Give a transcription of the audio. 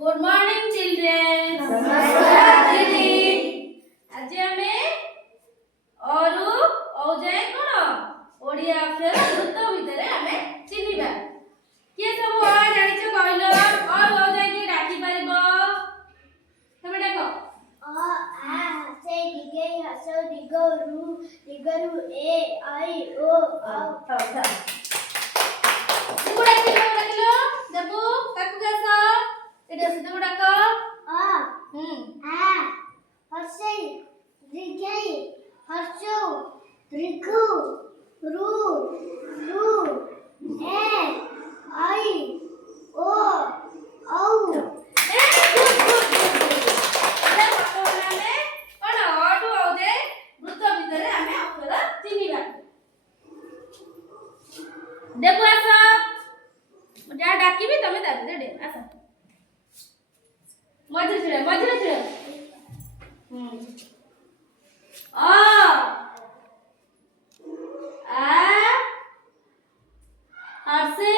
Good morning children. नमस्कार दीदी। आज आमे औरु औजाय कोन ओडिया अक्षर वृत्त भितरे आमे चिनिबा के सब आ जानि छ कहलो और औजाय के डाकी पारिबो तमे डाको अ आ से दिगे हसो दिगरु ए आई ओ औ था बुडाकिलो जबु काकू गासा एटा से बुडाको अ आ हसे दिगे हसो दिगु रु ए आई ओ औ देखो आसा जा डाकी भी तमे दाबी दे आसा मजरे छिड़े आ हर्षे